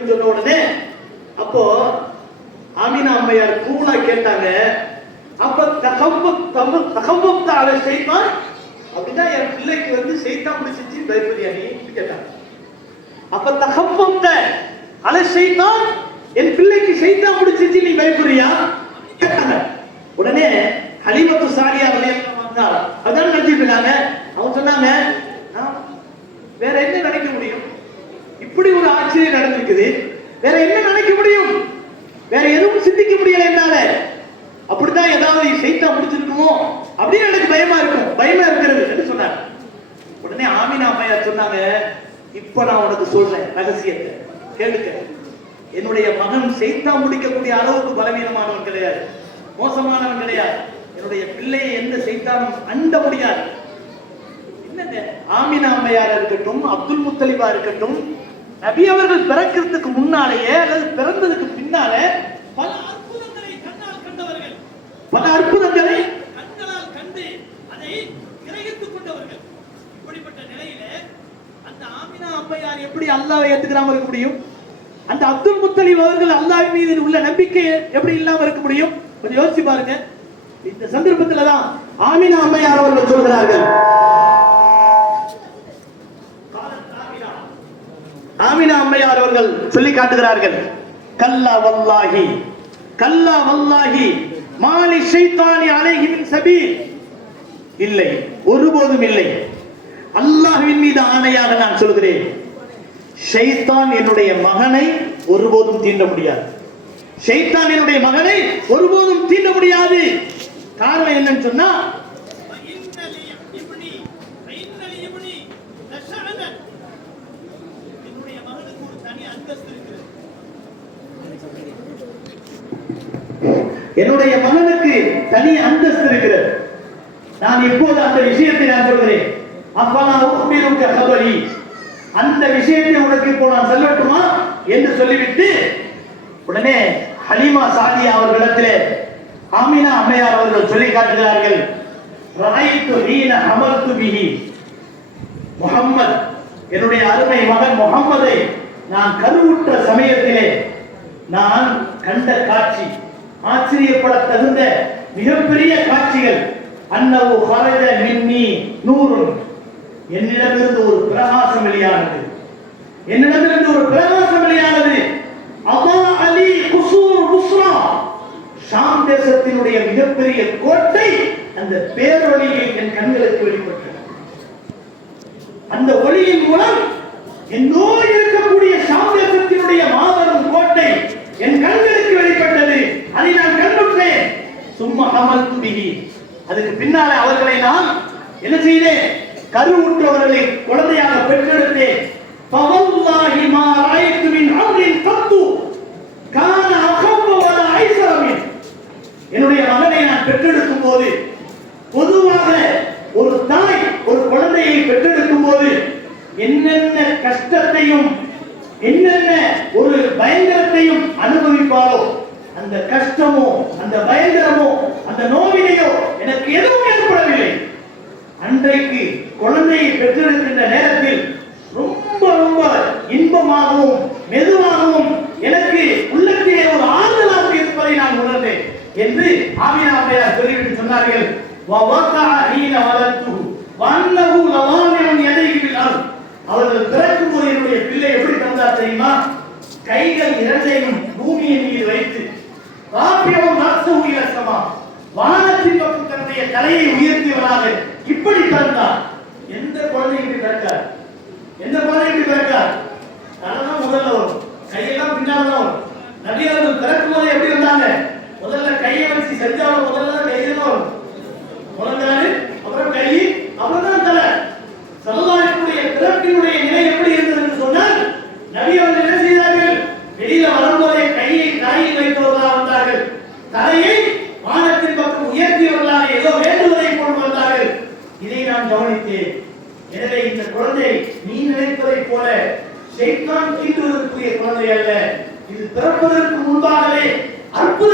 இருக்குன்னு சொன்ன உடனே அப்போ ஆமினா அம்மையார் கூலா கேட்டாங்க. அப்ப தகம்பு தவ தகவப்த அல செய்தான் அப்படின்னா என் பிள்ளைக்கு வந்து செய்தா முடிச்சிச்சு பயப்படியா நீ? கேட்டாங்க. அப்ப தகவப்த அலை செய்தான் என் பிள்ளைக்கு செய்தா முடிச்சிச்சு நீ பயப்படுறியா கேட்டாங்க உடனே ஹலிமத்து சாரியா வந்தார் அதான் நினைச்சிட்டு இருக்காங்க அவங்க சொன்னாங்க "நான் வேற என்ன நினைக்க முடியும் இப்படி ஒரு ஆச்சரியம் நடந்திருக்குது. வேற என்ன நினைக்க முடியும்? வேற எதுவும் சிந்திக்க முடியல என்னால. அப்படித்தான் ஏதாவது செய்தா முடிச்சிருக்குமோ? அப்படின்னு எனக்கு பயமா இருக்கும். பயமா இருக்கிறது என்று சொன்னாங்க உடனே ஆமினா அம்மையார் சொன்னாங்க இப்ப நான் உனக்கு சொல்றேன் ரகசியத்தை. கேளுக்க என்னுடைய மகன் செய்தா முடிக்கக்கூடிய அளவுக்கு பலவீனமானவன் கிடையாது. மோசமானவன் கிடையாது. என்னுடைய பிள்ளையை எந்த செய்தாலும் அண்ட முடியாது. என்னங்க? ஆமினா அம்மையார் இருக்கட்டும் அப்துல் முத்தலிபா இருக்கட்டும் நபி அவர்கள் பிறக்கிறதுக்கு முன்னாலேயே அல்லது பிறந்ததுக்கு பின்னாலே பல அற்புதங்களை கண்ணால் கண்டவர்கள். பல அற்புதங்களை கண்களால் கண்டு அதை கிரகித்துக் கொண்டவர்கள். இப்படிப்பட்ட நிலையிலே அந்த ஆமினா அம்மையார் எப்படி அல்லாவை ஏத்துக்கிறாம இருக்க முடியும்? அந்த அப்துல் முத்தலிப் அவர்கள் அல்லாஹ் மீது உள்ள நம்பிக்கை எப்படி இல்லாம இருக்க முடியும்? கொஞ்சம் யோசிச்சு பாருங்க. இந்த சந்தர்ப்பத்துல தான் ஆமினா அம்மையார் அவர்கள் சொல்கிறார்கள். ஆமினா அம்மையார் அவர்கள் சொல்லி காட்டுகிறார்கள். கல்லா வல்லாஹி கல்லா வல்லாஹி மாலி ஷைத்தானி அலைஹிமின் சபீல். இல்லை ஒருபோதும் இல்லை. அல்லாஹ்வின் மீது ஆணையாக நான் சொல்கிறேன். ஷைத்தான் என்னுடைய மகனை ஒருபோதும் தீண்ட முடியாது. ஷைத்தான் என்னுடைய மகனை ஒருபோதும் தீண்ட முடியாது. காரணம் என்னன்னு சொன்னா என்னுடைய மகனுக்கு தனி அந்தஸ்து இருக்கிறது. நான் இப்போது அந்த விஷயத்தை நான் சொல்கிறேன். அப்பா உண்மையிலுக்க கபலி அந்த விஷயத்தை உனக்கு இப்போ நான் சொல்லட்டுமா என்று சொல்லிவிட்டு உடனே ஹலீமா சாதியா அவர்களிடத்திலே ஆமினா அம்மையார் அவர்கள் சொல்லி காட்டுகிறார்கள். ரஐத்து ஹீன அமர்த்து பிஹி. முகம்மது என்னுடைய அருமை மகன் முகம்மதை நான் கருவுற்ற சமயத்திலே நான் கண்ட காட்சி ஆச்சரியப்பட தகுந்த மிகப்பெரிய காட்சிகள். அன்னவு ஹரஜ மின்னி நூறுன் என்னிடமிருந்து ஒரு பிரகாசம் வெளியானது. என்னிடமிருந்து ஒரு பிரகாசம் வெளியானது. அபா அலி குசூர் புஸ்ரா ஷாம் தேசத்தினுடைய மிகப்பெரிய கோட்டை அந்த பேரொளியில் என் கண்களுக்கு வெளிப்பட்டது. அந்த ஒளியின் மூலம் என்னோ இருக்கக்கூடிய தேசத்தினுடைய மாபெரும் கோட்டை என் கண்களுக்கு வெளிப்பட்டது. அதை நான் கண்டுட்டேன் சும்மா அமல் துபிகி அதுக்கு பின்னால அவர்களை நான் என்ன செய்தேன்? கருவுற்றவர்களை குழந்தையாக பெற்றெடுத்தேன். ஃபவல்லாஹி மா ராய்த்து மின் அம்ரின் கத்து கான என்னுடைய மகனை நான் பெற்றெடுக்கும் போது பொதுவாக ஒரு தாய் ஒரு குழந்தையை பெற்றெடுக்கும் போது என்னென்ன கஷ்டத்தையும் என்னென்ன பயங்கரத்தையும் அனுபவிப்பாரோ அந்த கஷ்டமோ அந்த பயங்கரமோ அந்த நோவினையோ எனக்கு எதுவும் ஏற்படவில்லை. அன்றைக்கு குழந்தையை பெற்றிருக்கின்ற நேரத்தில் ரொம்ப ரொம்ப இன்பமாகவும் மெதுவாகவும் எனக்கு உள்ளத்திலே ஒரு ஆறுதலாக இருப்பதை நான் உணர்ந்தேன் என்று ஆமினாமையார் சொல்லிவிட்டு சொன்னார்கள். அவர்கள் பிறக்கும் போது என்னுடைய பிள்ளை எப்படி தந்தார் தெரியுமா? கைகள் பூமியின் மீது வைத்து காப்பியமும் நாசு உயிரசமா வானத்தின் பக்கம் தன்னுடைய தலையை உயர்த்தியவனாக இப்படி பிறந்தார். எந்த குழந்தைக்கு பிறக்கார் எந்த குழந்தைக்கு பிறக்கார் தலைதான் முதல்ல வரும். கையெல்லாம் பின்னால் தான் வரும். நபியர்கள் பிறக்கும் போது எப்படி வந்தாங்க முதல்ல கையை வச்சு செஞ்சாலும் முதல்ல தான் கையில தான் வரும் முழங்காலு அப்புறம் கை அப்புறம் தான் தலை சமுதாயத்துடைய பிறப்பினுடைய நிலை எப்படி இருந்தது என்று சொன்னால் நபி அவர்கள் என்ன செய்தார்கள் வெளியில வரும்போதே கையை தலையில் வைத்தவர்களாக வந்தார்கள் தலையை வானத்தின் பக்கம் உயர்த்தியவர்களாக ஏதோ வேண்டுவதை கொண்டு வந்தார்கள் இதை நான் கவனித்தேன். எனவே இந்த குழந்தை நீ நினைப்பதைப் போல செய்தான் தீண்டுவதற்குரிய குழந்தை அல்ல. இது பிறப்பதற்கு முன்பாகவே அற்புத